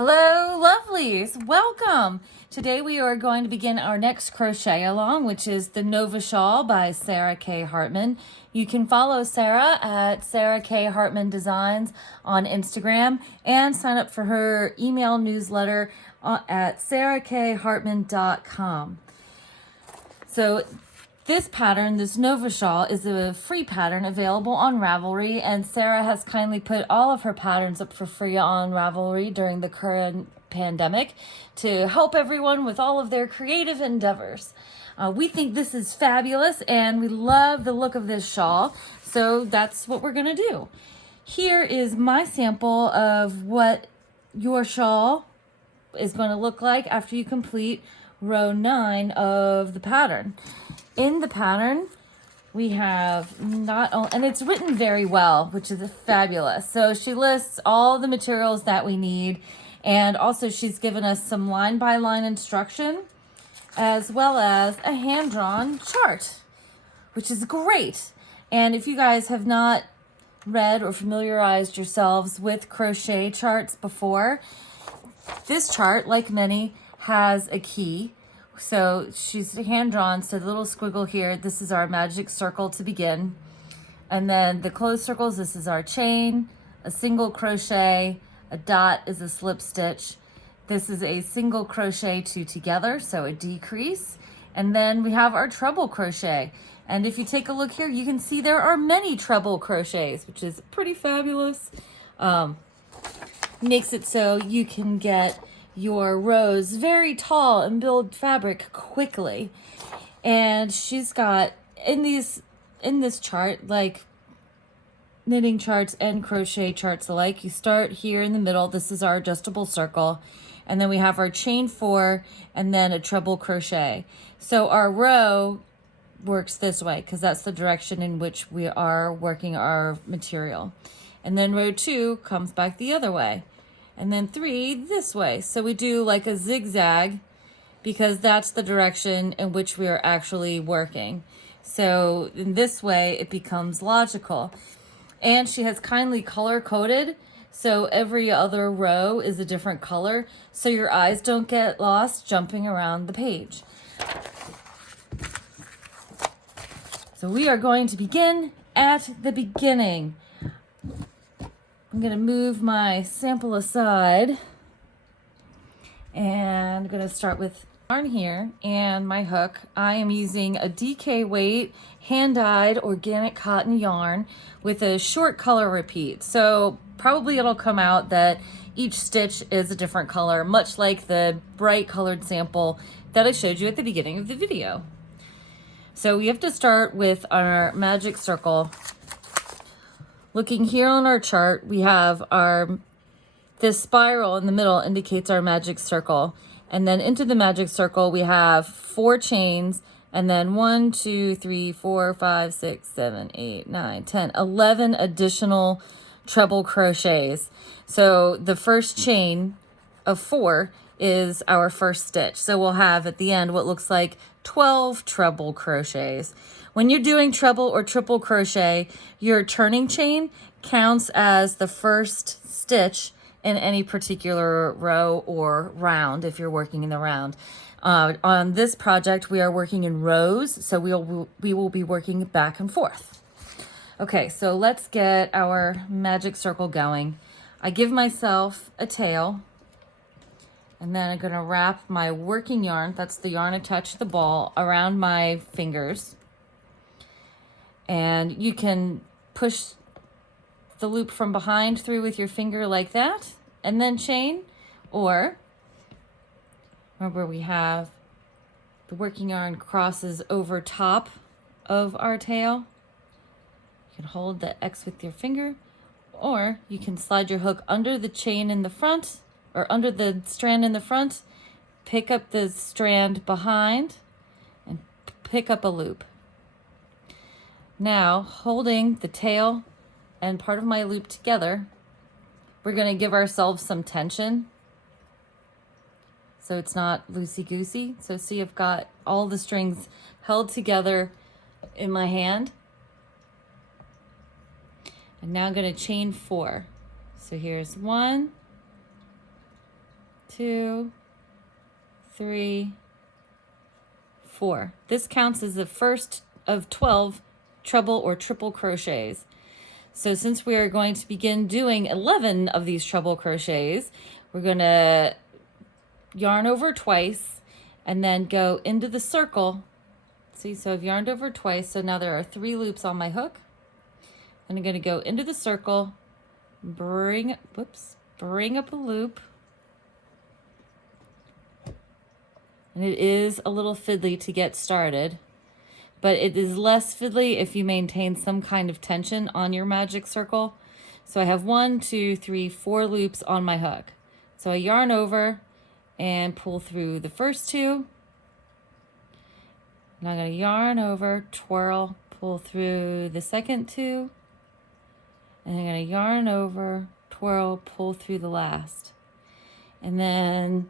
Hello, lovelies. Welcome. Today we are going to begin our next crochet along, which is the Nova Shawl by Sarah K. Hartman. You can follow Sarah at Sarah K. Hartman Designs on Instagram and sign up for her email newsletter at sarahkhartman.com. So this pattern, this Nova Shawl, is a free pattern available on Ravelry, and Sarah has kindly put all of her patterns up for free on Ravelry during the current pandemic to help everyone with all of their creative endeavors. We think this is fabulous, and we love the look of this shawl, so that's what we're going to do. Here is my sample of what your shawl is going to look like after you complete row 9 of the pattern. In the pattern, we have not only, and it's written very well, which is fabulous. So she lists all the materials that we need, and also she's given us some line-by-line instruction, as well as a hand-drawn chart, which is great. And if you guys have not read or familiarized yourselves with crochet charts before, this chart, like many, has a key. So she's hand-drawn, so the little squiggle here, this is our magic circle to begin. And then the closed circles, this is our chain, a single crochet, a dot is a slip stitch. This is a single crochet two together, so a decrease. And then we have our treble crochet. And if you take a look here, you can see there are many treble crochets, which is pretty fabulous. Makes it so you can get your rows very tall and build fabric quickly. And she's got in this chart, like knitting charts and crochet charts alike, you start here in the middle. This is our adjustable circle, and then we have our chain 4 and then a treble crochet. So our row works this way because that's the direction in which we are working our material. And then row 2 comes back the other way. And then 3 this way. So we do like a zigzag because that's the direction in which we are actually working. So in this way, it becomes logical. And she has kindly color coded. So every other row is a different color. So your eyes don't get lost jumping around the page. So we are going to begin at the beginning. I'm going to move my sample aside, and I'm going to start with yarn here and my hook. I am using a DK weight hand-dyed organic cotton yarn with a short color repeat. So probably it'll come out that each stitch is a different color, much like the bright colored sample that I showed you at the beginning of the video. So we have to start with our magic circle. Looking here on our chart, we have this spiral in the middle indicates our magic circle. And then into the magic circle, we have 4 chains, and then 1, 2, 3, 4, 5, 6, 7, 8, 9, 10, 11 additional treble crochets. So the first chain of 4 is our first stitch. So we'll have at the end what looks like 12 treble crochets. When you're doing treble or triple crochet, your turning chain counts as the first stitch in any particular row or round if you're working in the round. On this project, we are working in rows, so we will be working back and forth. Okay, so let's get our magic circle going. I give myself a tail, and then I'm going to wrap my working yarn, that's the yarn attached to the ball, around my fingers. And you can push the loop from behind through with your finger like that, and then chain. Or, remember we have the working yarn crosses over top of our tail. You can hold the X with your finger, or you can slide your hook under the chain in the front, or under the strand in the front, pick up the strand behind, and pick up a loop. Now, holding the tail and part of my loop together, we're going to give ourselves some tension so it's not loosey-goosey. So see, I've got all the strings held together in my hand. And now I'm going to chain 4. So here's 1, 2, 3, 4. This counts as the first of 12 treble or triple crochets. So since we are going to begin doing 11 of these treble crochets, we're going to yarn over twice and then go into the circle. See, so I've yarned over twice, so now there are 3 loops on my hook. And I'm going to go into the circle, bring up a loop. And it is a little fiddly to get started, but it is less fiddly if you maintain some kind of tension on your magic circle. So I have 1, 2, 3, 4 loops on my hook. So I yarn over and pull through the first 2. Now I'm going to yarn over, twirl, pull through the second 2. And I'm going to yarn over, twirl, pull through the last. And then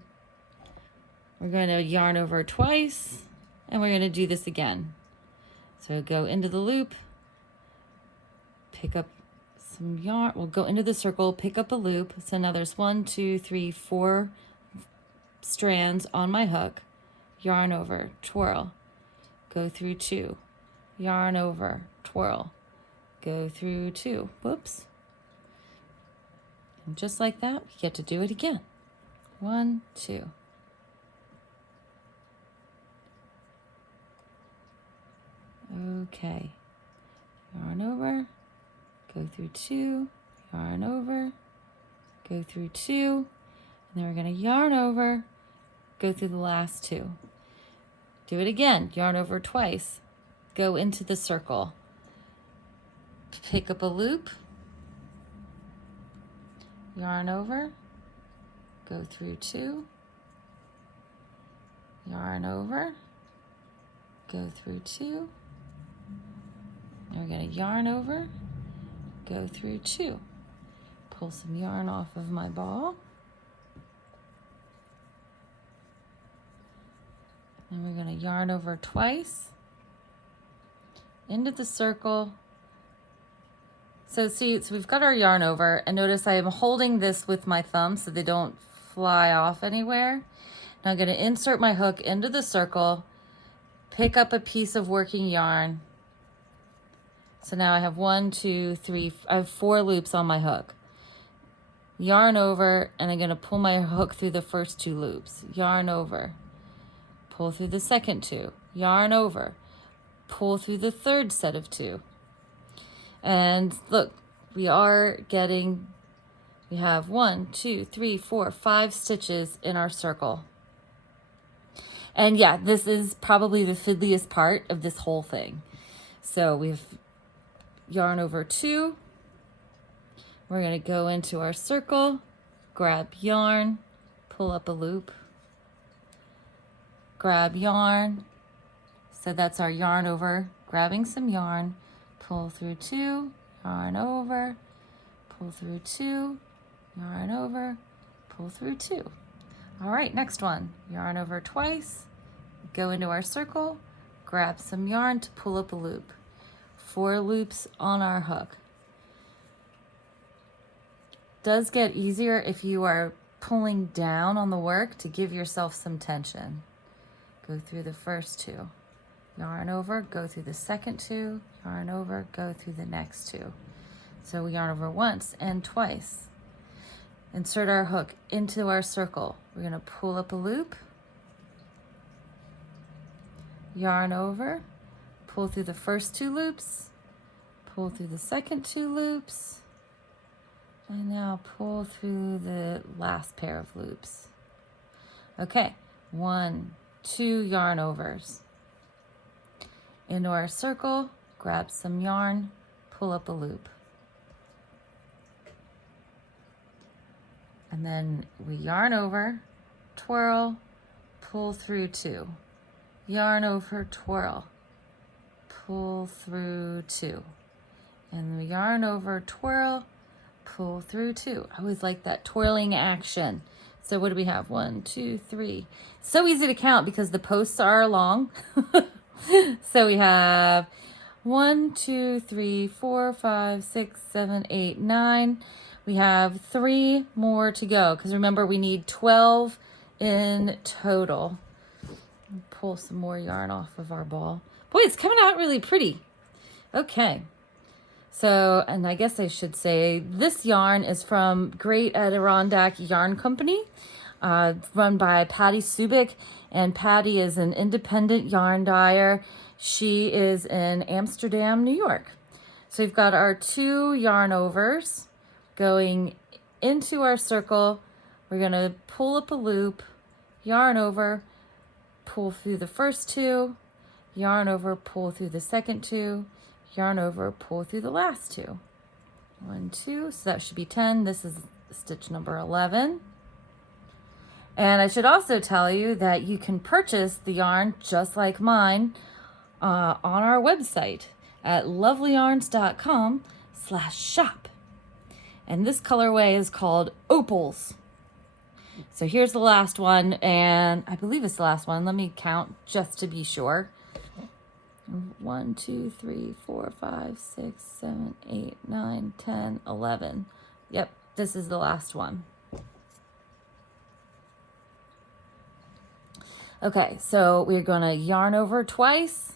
we're going to yarn over twice, and we're going to do this again. So go into the loop, pick up some yarn, we'll go into the circle, pick up a loop. So now there's 1, 2, 3, 4 strands on my hook, yarn over, twirl, go through 2, yarn over, twirl, go through 2. Whoops. And just like that, we get to do it again. 1, 2. Okay, yarn over, go through 2, yarn over, go through 2, and then we're going to yarn over, go through the last 2. Do it again, yarn over twice, go into the circle, pick up a loop, yarn over, go through 2, yarn over, go through 2, and we're going to yarn over, go through 2. Pull some yarn off of my ball. And we're going to yarn over twice, into the circle. So see, so we've got our yarn over, and notice I am holding this with my thumb so they don't fly off anywhere. Now I'm going to insert my hook into the circle, pick up a piece of working yarn. So now I have 1, 2, 3, I have 4 loops on my hook. Yarn over, and I'm going to pull my hook through the first 2 loops. Yarn over, pull through the second 2. Yarn over, pull through the third set of 2. And look, we have 1, 2, 3, 4, 5 stitches in our circle. And yeah, this is probably the fiddliest part of this whole thing. So we've yarn over 2. We're going to go into our circle, grab yarn, pull up a loop, grab yarn. So that's our yarn over, grabbing some yarn, pull through 2, yarn over, pull through 2, yarn over, pull through 2. All right, next one, yarn over twice, go into our circle, grab some yarn to pull up a loop. 4 loops on our hook. Does get easier if you are pulling down on the work to give yourself some tension. Go through the first 2. Yarn over, go through the second 2, yarn over, go through the next 2. So we yarn over once and twice. Insert our hook into our circle. We're going to pull up a loop, yarn over, pull through the first 2 loops, pull through the second 2 loops, and now pull through the last pair of loops. Okay, 1, 2 yarn overs. Into our circle, grab some yarn, pull up a loop. And then we yarn over, twirl, pull through 2. Yarn over, twirl, pull through 2. And we yarn over, twirl, pull through 2. I always like that twirling action. So what do we have? 1, 2, 3. So easy to count because the posts are long. So we have 1, 2, 3, 4, 5, 6, 7, 8, 9. We have 3 more to go, because remember we need 12 in total. Pull some more yarn off of our ball. Boy, it's coming out really pretty. Okay. So, and I guess I should say this yarn is from Great Adirondack Yarn Company, run by Patty Subic, and Patty is an independent yarn dyer. She is in Amsterdam, New York. So we've got our 2 yarn overs going into our circle. We're going to pull up a loop, yarn over, pull through the first 2, yarn over, pull through the second 2, yarn over, pull through the last 2. 1, 2, so that should be 10. This is stitch number 11. And I should also tell you that you can purchase the yarn just like mine on our website at lovelyarns.com/shop. And this colorway is called Opals. So here's the last one, and I believe it's the last one. Let me count just to be sure. 1, 2, 3, 4, 5, 6, 7, 8, 9, 10, 11. Yep, this is the last one. Okay, so we're going to yarn over twice,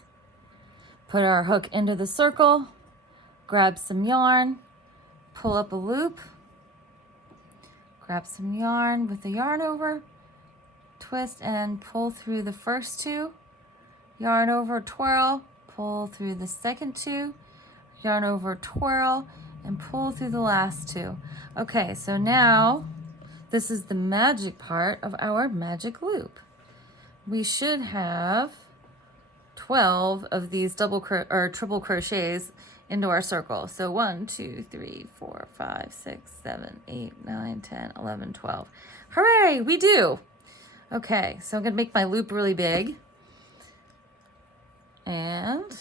put our hook into the circle, grab some yarn, pull up a loop, grab some yarn with the yarn over, twist and pull through the first 2, yarn over, twirl, pull through the second 2, yarn over, twirl, and pull through the last 2. Okay, so now this is the magic part of our magic loop. We should have 12 of these triple crochets into our circle. So 1, 2, 3, 4, 5, 6, 7, 8, 9, 10, 11, 12. Hooray, we do. Okay, so I'm gonna make my loop really big and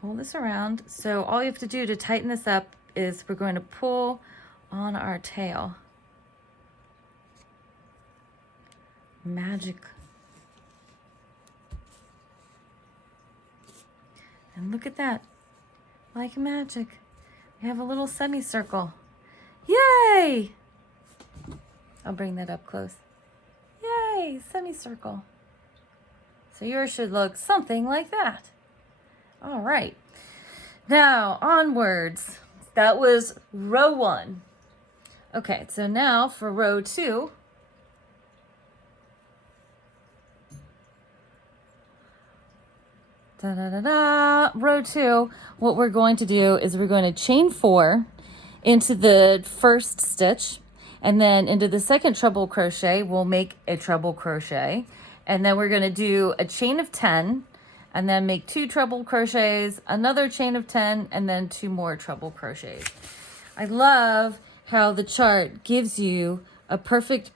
pull this around. So all you have to do to tighten this up is we're going to pull on our tail. Magic. And look at that, like magic. We have a little semicircle. Yay! I'll bring that up close. Yay, semicircle. So yours should look something like that. All right, now onwards. That was row 1. Okay, so now for row 2, row 2, what we're going to do is we're going to chain 4 into the first stitch, and then into the second treble crochet we'll make a treble crochet, and then we're going to do a chain of 10 and then make 2 treble crochets, another chain of 10, and then 2 more treble crochets. I love how the chart gives you a picture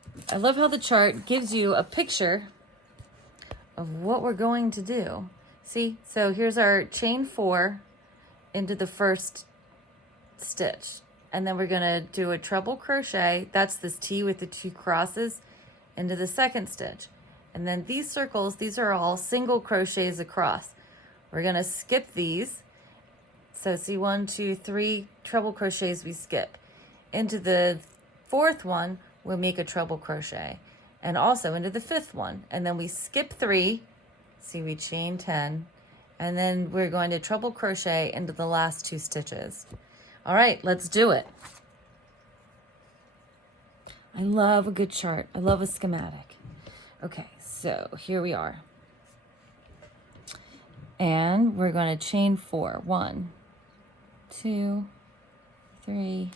of what we're going to do. See, so here's our chain 4 into the first stitch, and then we're gonna do a treble crochet. That's this T with the 2 crosses into the second stitch. And then these circles, these are all single crochets across. We're gonna skip these. So see, 1, 2, 3 treble crochets we skip. Into the 4th one, we'll make a treble crochet. And also into the 5th one. And then we skip 3. See, we chain 10, and then we're going to treble crochet into the last 2 stitches. All right, let's do it. I love a good chart. I love a schematic. Okay, so here we are. And we're going to chain 4. 1, 2, 3,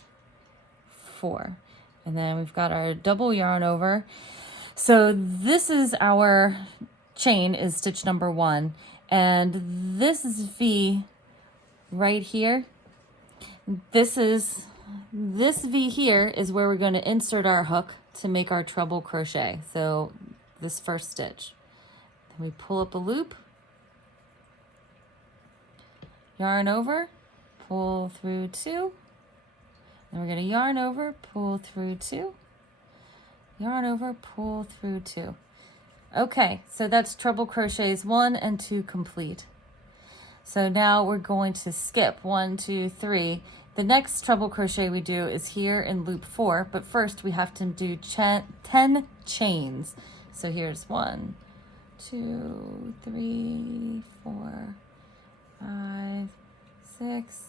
4. And then we've got our double yarn over. So this is our chain, is stitch number 1, and this is V right here. This V here is where we're going to insert our hook to make our treble crochet. So this first stitch, then we pull up a loop, yarn over, pull through 2, then we're going to yarn over, pull through 2, yarn over, pull through 2. Okay, so that's treble crochets 1 and 2 complete. So now we're going to skip 1, 2, 3. The next treble crochet we do is here in loop 4, but first we have to do 10 chains. So here's 1, 2, 3, 4, 5, 6,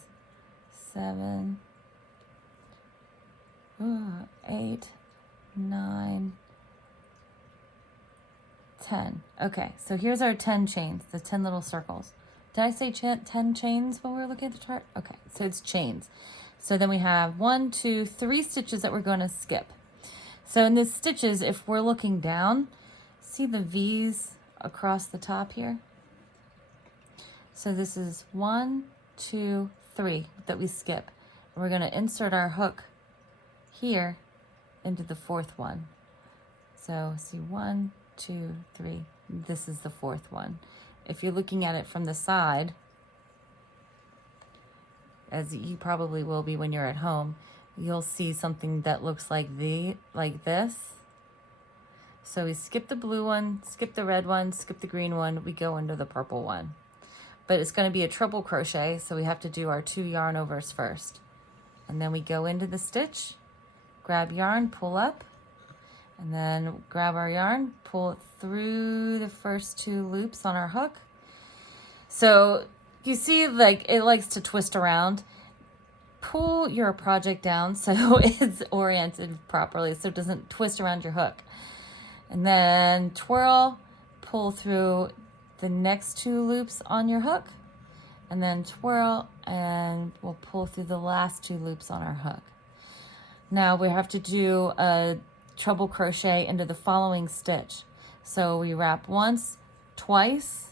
7, 8, 9, 10. Okay, so here's our 10 chains, the 10 little circles. Did I say 10 chains when we were looking at the chart? Okay, so it's chains. So then we have 1, 2, 3 stitches that we're going to skip. So in the stitches, if we're looking down, see the V's across the top here? So this is 1, 2, 3 that we skip. And we're going to insert our hook here into the 4th one. So see 1, 2, 3. This is the 4th one. If you're looking at it from the side, as you probably will be when you're at home, you'll see something that looks like this. So we skip the blue one, skip the red one, skip the green one, we go into the purple one. But it's going to be a treble crochet, so we have to do our 2 yarn overs first. And then we go into the stitch, grab yarn, pull up, and then grab our yarn, pull it through the first 2 loops on our hook. So you see, like, it likes to twist around. Pull your project down so it's oriented properly, so it doesn't twist around your hook. And then twirl, pull through the next 2 loops on your hook, and then twirl, and we'll pull through the last 2 loops on our hook. Now we have to do a treble crochet into the following stitch. So we wrap once, twice,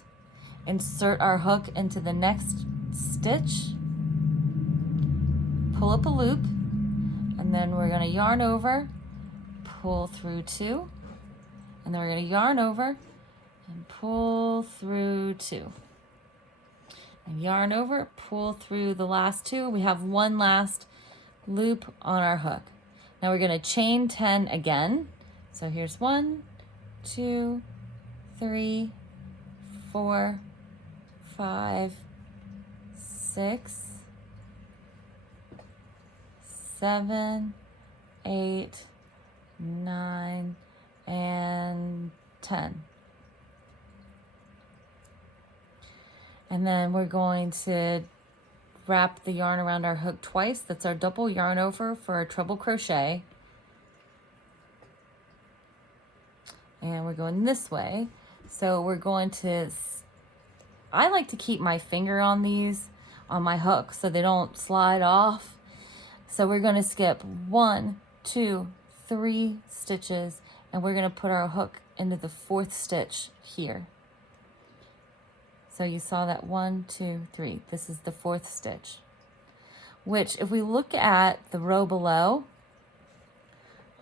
insert our hook into the next stitch, pull up a loop, and then we're going to yarn over, pull through 2, and then we're going to yarn over and pull through 2. And yarn over, pull through the last 2. We have one last loop on our hook. Now we're going to chain 10 again. So here's 1, 2, 3, 4, 5, 6, 7, 8, 9, and 10. And then we're going to wrap the yarn around our hook twice. That's our double yarn over for our treble crochet. And we're going this way. So we're going to, I like to keep my finger on these, on my hook, so they don't slide off. So we're going to skip 1, 2, 3 stitches, and we're going to put our hook into the 4th stitch here. So you saw that 1, 2, 3. This is the 4th stitch, which if we look at the row below,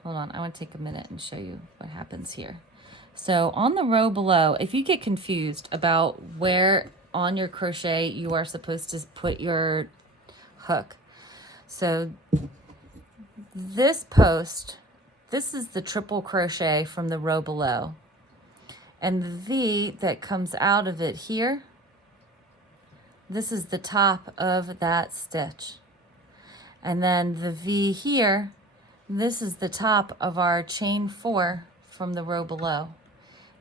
hold on, I want to take a minute and show you what happens here. So on the row below, if you get confused about where on your crochet you are supposed to put your hook. So this post, this is the triple crochet from the row below. And the V that comes out of it here, this is the top of that stitch. And then the V here, this is the top of our chain 4 from the row below.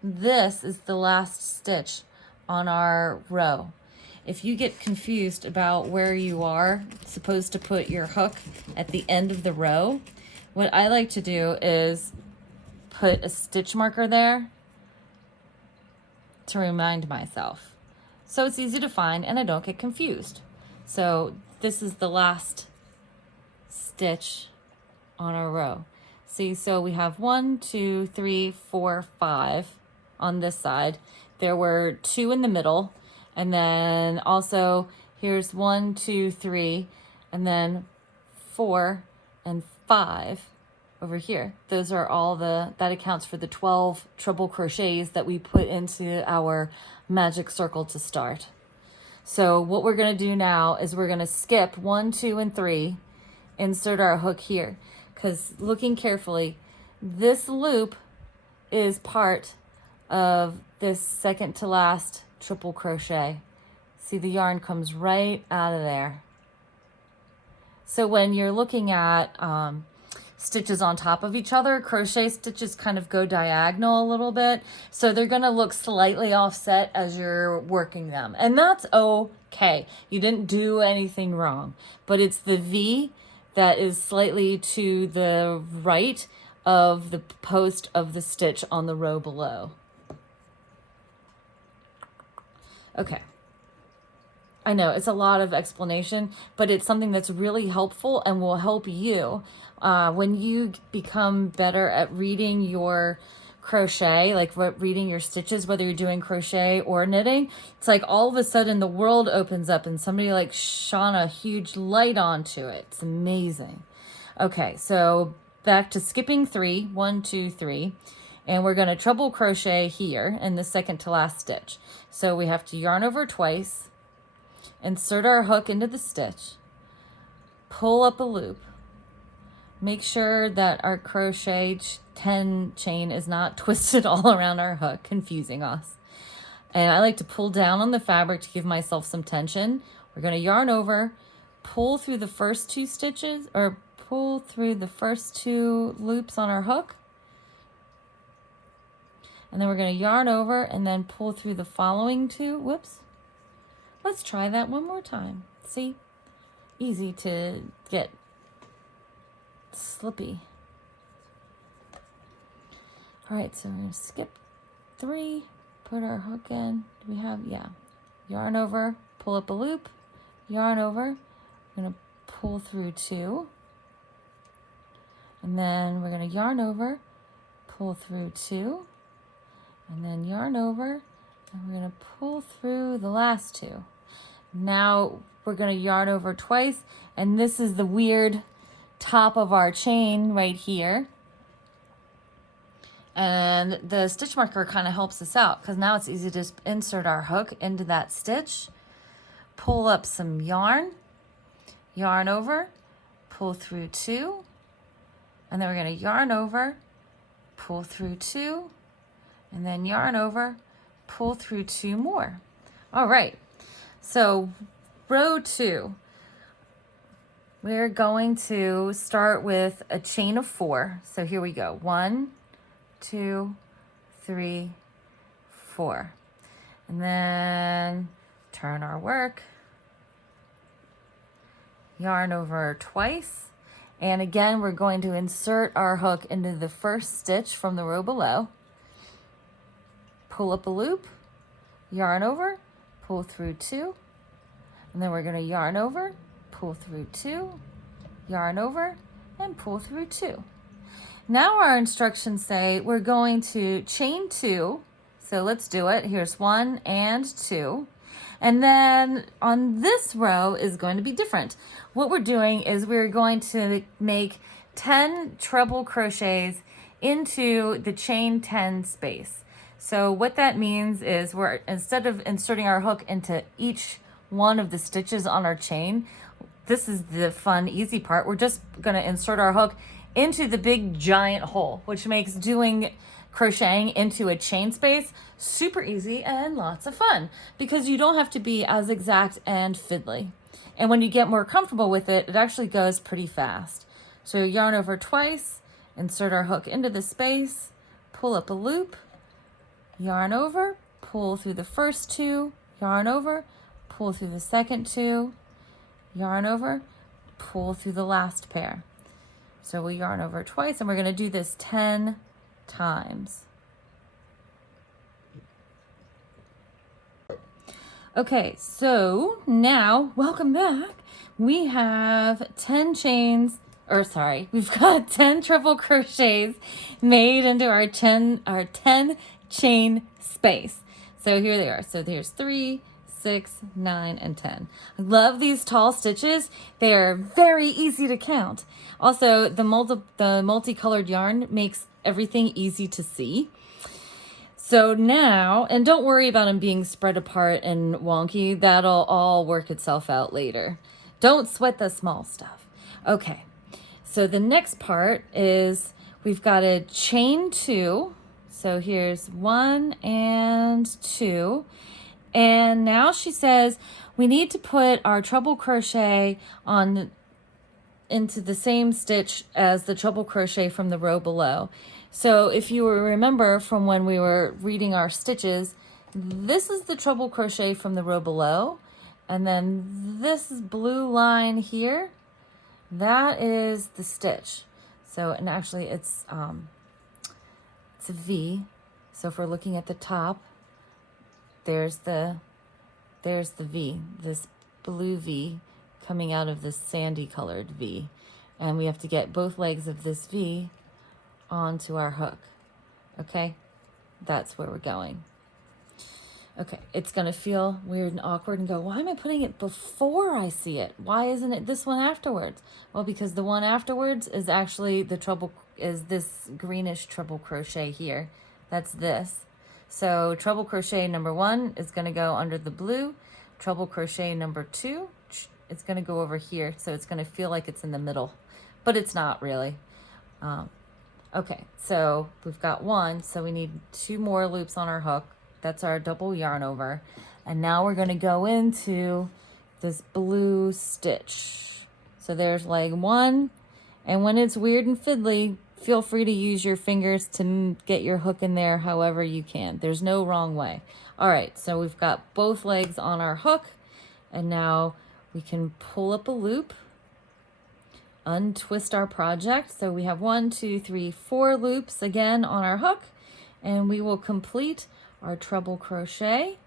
This is the last stitch on our row. If you get confused about where you are supposed to put your hook at the end of the row, what I like to do is put a stitch marker there to remind myself. So it's easy to find and I don't get confused. So this is the last stitch on our row. See, so we have 1, 2, 3, 4, 5 on this side. There were 2 in the middle, and then also here's 1, 2, 3, and then 4 and 5 over here. Those are all that accounts for the 12 treble crochets that we put into our magic circle to start. So what we're going to do now is we're going to skip 1, 2, and 3, insert our hook here, because looking carefully, this loop is part of this second to last triple crochet. See, the yarn comes right out of there. So when you're looking at stitches on top of each other, crochet stitches kind of go diagonal a little bit. So they're gonna look slightly offset as you're working them. And that's okay. You didn't do anything wrong, but it's the V that is slightly to the right of the post of the stitch on the row below. Okay. I know it's a lot of explanation, but it's something that's really helpful and will help you when you become better at reading your crochet, like reading your stitches, whether you're doing crochet or knitting. It's like all of a sudden the world opens up and somebody like shone a huge light onto it. It's amazing. Okay, so back to skipping 3, 1, 2, 3. And we're going to treble crochet here in the second to last stitch. So we have to yarn over twice, insert our hook into the stitch, pull up a loop, make sure that our crochet 10 chain is not twisted all around our hook, confusing us. And I like to pull down on the fabric to give myself some tension. We're going to yarn over, pull through the first 2 stitches, or pull through the first 2 loops on our hook. And then we're going to yarn over and then pull through the following 2. Whoops. Let's try that one more time. See? Easy to get slippy. All right, so we're going to skip 3, put our hook in. Do we have, yeah. Yarn over, pull up a loop, yarn over. We're going to pull through 2. And then we're going to yarn over, pull through 2. And then yarn over, and we're going to pull through the last 2. Now we're going to yarn over twice, and this is the weird top of our chain right here. And the stitch marker kind of helps us out because now it's easy to just insert our hook into that stitch, pull up some yarn, yarn over, pull through 2, and then we're going to yarn over, pull through 2, and then yarn over, pull through 2 more. All right, so row 2, we're going to start with a chain of 4. So here we go, 1, 2, 3, 4. And then turn our work, yarn over twice. And again, we're going to insert our hook into the first stitch from the row below. Pull up a loop, yarn over, pull through 2, and then we're going to yarn over, pull through 2, yarn over, and pull through 2. Now our instructions say we're going to chain 2, so let's do it. Here's 1 and 2, and then on this row is going to be different. What we're doing is we're going to make 10 treble crochets into the chain 10 space. So what that means is we're, instead of inserting our hook into each one of the stitches on our chain, this is the fun, easy part. We're just going to insert our hook into the big giant hole, which makes doing crocheting into a chain space super easy and lots of fun because you don't have to be as exact and fiddly. And when you get more comfortable with it, it actually goes pretty fast. So yarn over twice, insert our hook into the space, pull up a loop, yarn over, pull through the first 2, yarn over, pull through the second 2, yarn over, pull through the last pair. So we yarn over twice, and we're going to do this 10 times. Okay, so now, welcome back. We have 10 chains, or sorry, we've got 10 triple crochets made into our 10 chain space. So here they are. So there's 3, 6, 9, and 10. I love these tall stitches. They are very easy to count. Also, the multicolored yarn makes everything easy to see. So now, and don't worry about them being spread apart and wonky. That'll all work itself out later. Don't sweat the small stuff. Okay, so the next part is we've got a chain 2. So here's 1 and 2. And now she says we need to put our treble crochet on into the same stitch as the treble crochet from the row below. So if you remember from when we were reading our stitches, this is the treble crochet from the row below, and then this blue line here, that is the stitch. So, and actually it's a V. So if we're looking at the top, there's the V, this blue V coming out of this sandy colored V. And we have to get both legs of this V onto our hook. Okay, that's where we're going. Okay, it's gonna feel weird and awkward and go, why am I putting it before I see it? Why isn't it this one afterwards? Well, because the one afterwards is actually this greenish treble crochet here. That's this. So treble crochet number 1 is gonna go under the blue. Treble crochet number 2, it's gonna go over here. So it's gonna feel like it's in the middle, but it's not really. Okay, so we've got 1, so we need 2 more loops on our hook. That's our double yarn over. And now we're gonna go into this blue stitch. So there's leg 1, and when it's weird and fiddly, feel free to use your fingers to get your hook in there however you can. There's no wrong way. All right, so we've got both legs on our hook, and now we can pull up a loop, untwist our project. So we have 1, 2, 3, 4 loops again on our hook, and we will complete our treble crochet.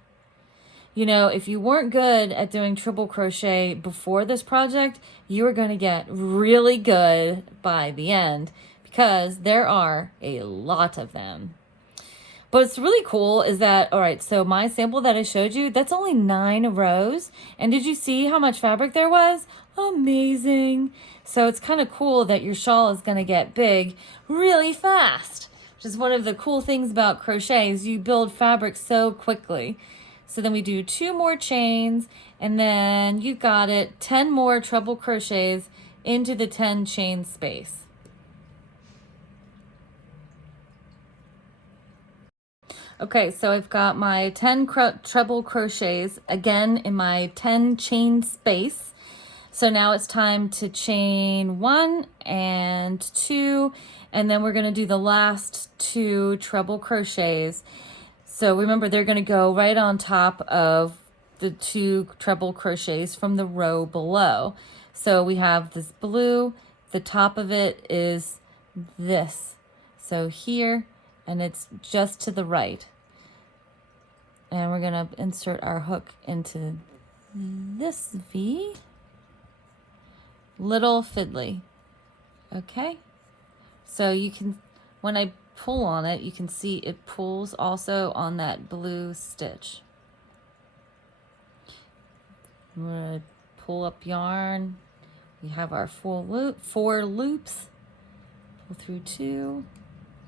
You know, if you weren't good at doing treble crochet before this project, you are going to get really good by the end, because there are a lot of them. But what's really cool is that, all right, so my sample that I showed you, that's only 9 rows. And did you see how much fabric there was? Amazing. So it's kind of cool that your shawl is going to get big really fast, which is one of the cool things about crochet, is you build fabric so quickly. So then we do 2 more chains, and then you got it, 10 more treble crochets into the 10 chain space. Okay, so I've got my 10 treble crochets again in my 10 chain space. So now it's time to chain 1 and 2, and then we're going to do the last 2 treble crochets. So remember, they're going to go right on top of the 2 treble crochets from the row below. So we have this blue, the top of it is this. So here, and it's just to the right. And we're going to insert our hook into this V. Little fiddly. Okay, so you can, when I pull on it, you can see it pulls also on that blue stitch. I'm gonna pull up yarn. We have our full loop, 4 loops. Pull through 2,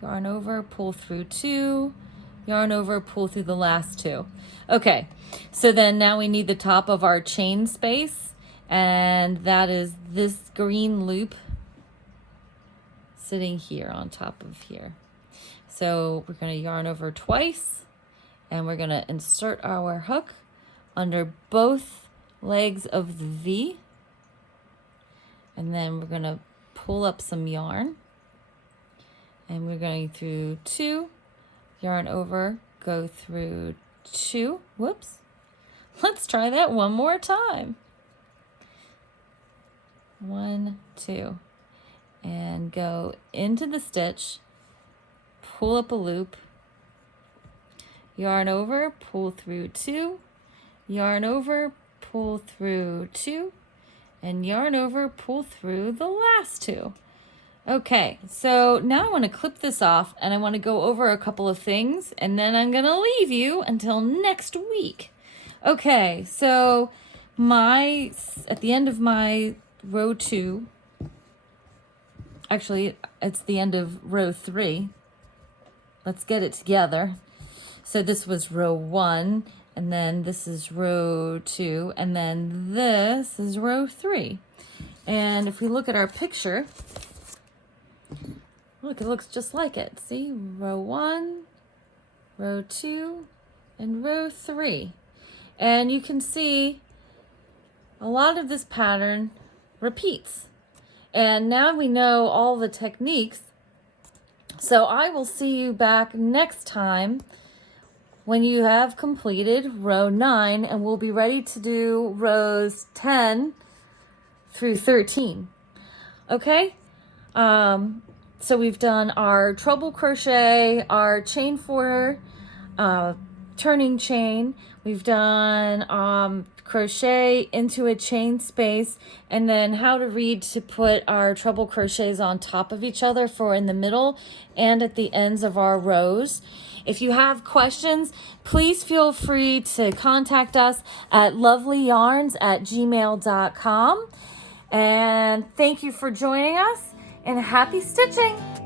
yarn over, pull through 2, yarn over, pull through the last 2. Okay, so then now we need the top of our chain space, and that is this green loop sitting here on top of here. So we're going to yarn over twice, and we're going to insert our hook under both legs of the V, and then we're going to pull up some yarn, and we're going through 2, yarn over, go through 2. Whoops. Let's try that one more time. 1, 2, and go into the stitch, pull up a loop, yarn over, pull through 2, yarn over, pull through 2, and yarn over, pull through the last 2. Okay, so now I want to clip this off, and I want to go over a couple of things, and then I'm going to leave you until next week. Okay, so at the end of my row 2, actually it's the end of row 3. Let's get it together. So this was row 1, and then this is row 2, and then this is row 3. And if we look at our picture, look, it looks just like it. See, row 1, row 2, and row 3. And you can see a lot of this pattern repeats. And now we know all the techniques. So I will see you back next time when you have completed row 9, and we'll be ready to do rows 10 through 13. Okay? So we've done our treble crochet, our chain 4 turning chain. We've done crochet into a chain space, and then how to read to put our treble crochets on top of each other for in the middle and at the ends of our rows. If you have questions, please feel free to contact us at lovelyarns@gmail.com. And thank you for joining us, and happy stitching!